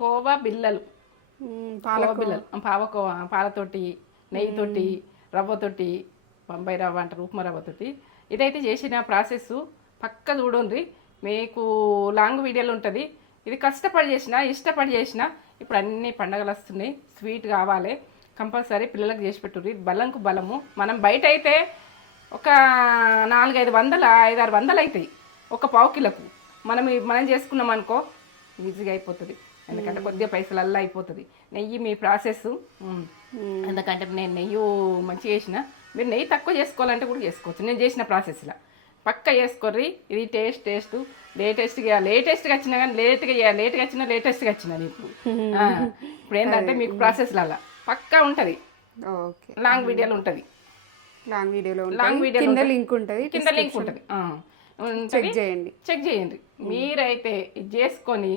కోవా బిల్లలు, కోవా బిల్లలు, పావకోవా, పాలతోటి, నెయ్యితోటి, రవ్వతోటి, బొంబాయి రవ్వ అంటారు, ఉప్మా రవ్వతోటి. ఇదైతే చేసిన ప్రాసెస్ పక్క చూడండి, మీకు లాంగ్ వీడియోలు ఉంటుంది. ఇది కష్టపడి చేసిన, ఇష్టపడి చేసిన. ఇప్పుడు అన్ని పండగలు వస్తున్నాయి, స్వీట్ కావాలి, కంపల్సరీ పిల్లలకు చేసి పెట్టుర్రి. బలంకు బలము. మనం బయట అయితే ఒక 400-500, 500-600 అవుతాయి ఒక పావు కిలోకు. మనం చేసుకున్నాం అనుకో ఈజీగా అయిపోతుంది, ఎందుకంటే కొద్దిగా పైసలల్లా అయిపోతుంది. నెయ్యి మీ ప్రాసెస్, ఎందుకంటే నేను నెయ్యి మంచిగా చేసిన. మీరు నెయ్యి తక్కువ చేసుకోవాలంటే కూడా చేసుకోవచ్చు, నేను చేసిన ప్రాసెస్లో పక్క చేసుకోర్రి. ఇది టేస్ట్ లేటెస్ట్గా వచ్చినా కానీ లేట్గా వచ్చినా నీకు ఇప్పుడు ఏంటంటే మీకు ప్రాసెస్లలో పక్కా ఉంటుంది. లాంగ్ వీడియోలు ఉంటుంది, కింద లింక్ ఉంటుంది చెక్ చేయండి. మీరైతే ఇది చేసుకొని